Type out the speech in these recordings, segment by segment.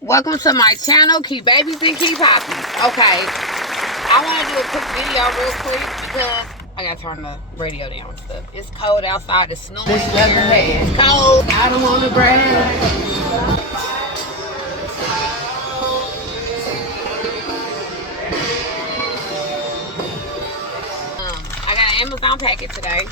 Welcome to my channel, Keep Babies and Keep Poppies. Okay, I want to do a quick video real quick because I got to turn the radio down and stuff. It's cold outside, it's snowing. It's cold. I don't want to brag. I got an Amazon packet today.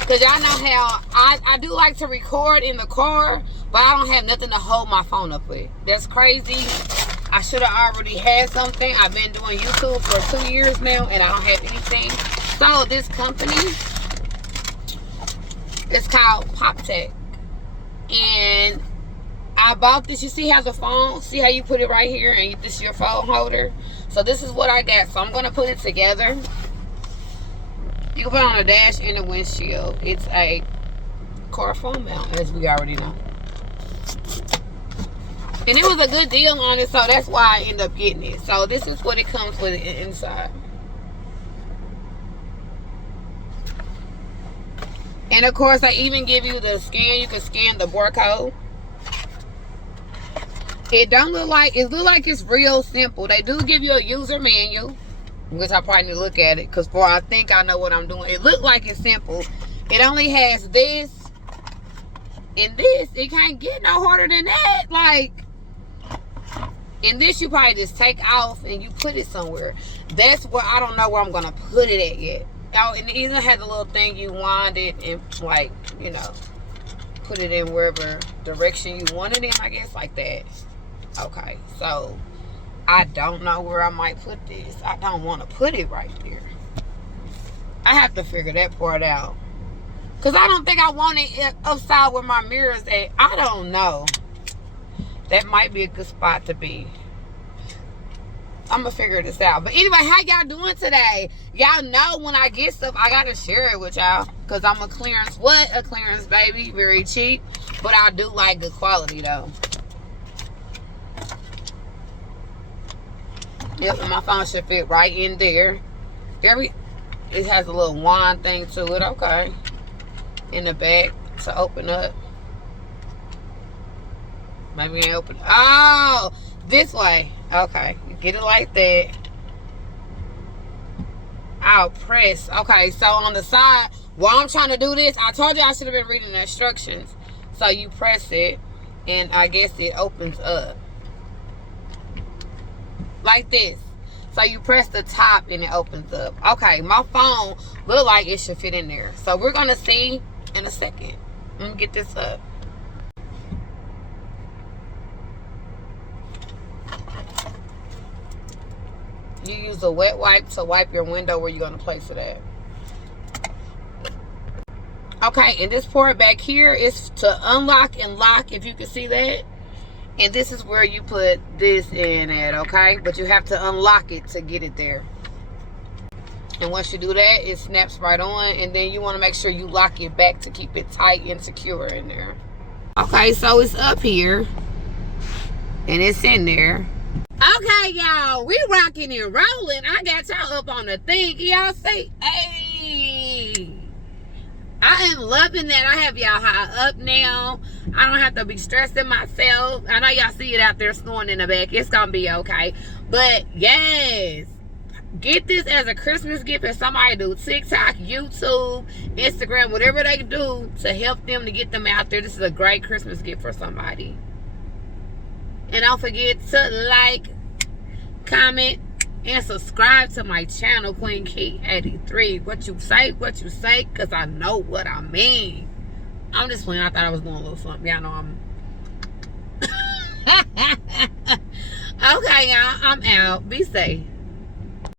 Because y'all know how I do like to record in the car, but I don't have nothing to hold my phone up with. That's crazy. I should have already had something. I've been doing YouTube for 2 years now, and I don't have anything. So this company, it's called PopTech. And I bought this. You see how the phone, see how you put it right here, and this is your phone holder? So this is what I got. So I'm going to put it together. You can put it on the dash and the windshield. It's a car phone mount, as we already know. And it was a good deal on it, so that's why I ended up getting it. So this is what it comes with inside. And of course, I even give you the scan. You can scan the barcode. It don't look like, it look like it's real simple. They do give you a user manual, which I probably need to look at it, because I think I know what I'm doing. It looked like it's simple. It only has this and this. It can't get no harder than that. Like, and this you probably just take off and you put it somewhere. That's where I don't know where I'm gonna put it at yet. Oh, and it even has a little thing you wind it and, like, you know, put it in wherever direction you want it in, I guess, like that. Okay, so I don't know where I might put this. I don't want to put it right there. I have to figure that part out. Because I don't think I want it upside where my mirror's at. I don't know. That might be a good spot to be. I'm going to figure this out. But anyway, how y'all doing today? Y'all know when I get stuff, I got to share it with y'all. Because I'm a clearance. What? A clearance, baby. Very cheap. But I do like good quality, though. Yep, and my phone should fit right in there. It has a little wand thing to it. Okay. In the back to open up. Maybe I open. Oh, this way. Okay, you get it like that. I'll press. Okay, so on the side, while I'm trying to do this, I told you I should have been reading the instructions. So you press it, and I guess it opens up. Like this. So you press the top and it opens up. Okay, my phone look like it should fit in there. So we're gonna see in a second. Let me get this up. You use a wet wipe to wipe your window where you're gonna place it at. Okay, and this port back here is to unlock and lock, if you can see that. And this is where you put this in at, okay? But you have to unlock it to get it there. And once you do that, it snaps right on. And then you want to make sure you lock it back to keep it tight and secure in there. Okay, so it's up here. And it's in there. Okay, y'all. We rocking and rolling. I got y'all up on the thing. Y'all see? Hey. I am loving that. I have y'all high up now. I don't have to be stressing myself. I know y'all see it out there snoring in the back. It's going to be okay. But, yes. Get this as a Christmas gift if somebody do TikTok, YouTube, Instagram, whatever they do to help them to get them out there. This is a great Christmas gift for somebody. And don't forget to like, comment, and subscribe to my channel, QueenKey83. What you say, because I know what I mean. I'm just playing. I thought I was doing a little something. Y'all know I'm... Okay, y'all. I'm out. Be safe.